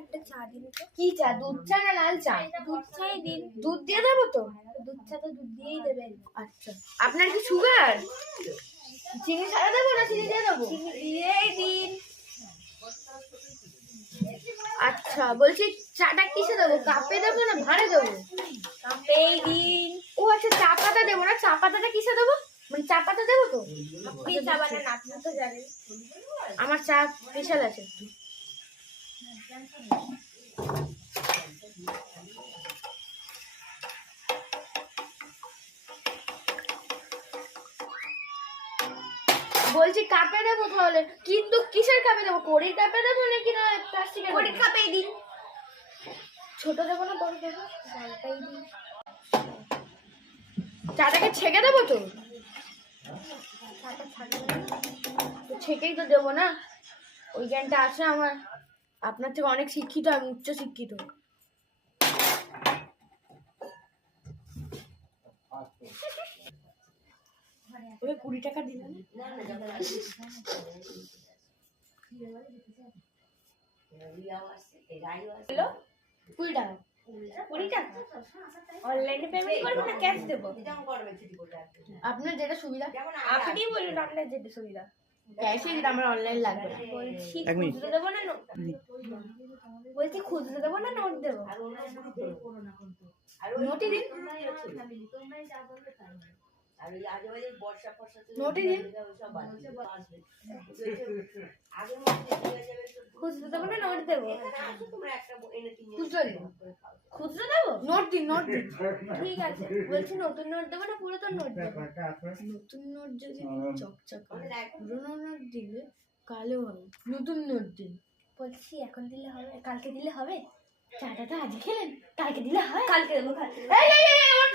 একটা চা দিন তো। কি চা? দুধ চা না লাল চা? দুধ চাই দিন। দুধ দিয়ে দেবো তো? দুধ চা তো দুধ দিয়েই দেবেন। আচ্ছা, আপনার কি সুগার? চিনি ছাড়া দেবো না চিনি দিয়ে দেবো? চিনি দিয়েই দিন। আচ্ছা, বলছি চাটা কিসে দেবো? কাপে দেবো না ভাঁড়ে দেবো? কাপেই দিন। ও আচ্ছা, চা পাতা দেবো না? চা পাতাটা কিসে দেবো? মানে চা পাতা দেবো তো? আপনি চা বানান, আপনি তো জানেন। আমার চা স্পেশাল আছে একটু। বলছি কাপে দেবো তাহলে, কিন্তু কিসের কাপে দেবো? কড়ির কাপে দেবো নাকি না প্লাস্টিকের? কড়ির কাপেই দিন। ছোট দেবো না বড় দেবো? জলটাই দিন। চাটাকে ছেঁকে দেবো তো? চাটা ছাড়বেন না? তো ছেঁকেই তো দেবো না, ওই জ্ঞানটা আছে আমার। আপনার থেকে অনেক শিক্ষিত, আমি উচ্চ শিক্ষিত। ওই 20 টাকা দিলাম। হলো 20 টাকা। 20 টাকা। অনলাইনে পেমেন্ট করবো না ক্যাশ দেবো? আপনার যেটা সুবিধা। আপনি বলুন আপনার যেটা সুবিধা। ক্যাশই দিন, আমার অনলাইন লাগবে না। বলছি খুচরো দেবো না নোট? বলছি খুচরো দেবো না নোট দেবো? নোটই দিন। নোটই দিন। খুচরো দেবো না নোট দেবো? খুচরো দিন। খুচরো দেবো? নোট দিন, নোট দিন। ঠিক আছে। বলছি নতুন নোট দেবো না পুরাতন নোট দেবো? নতুন নোট যদি চকচক করে, পুরোনো নোট দিলে কালো হবে। নতুন নোট দিন। বলছি এখন দিলে হবে? কালকে দিলে হবে? চাটা তো আজ খেলেন, কালকে দিলে হয়? কালকে দেবো। এই, এই, এই, আমার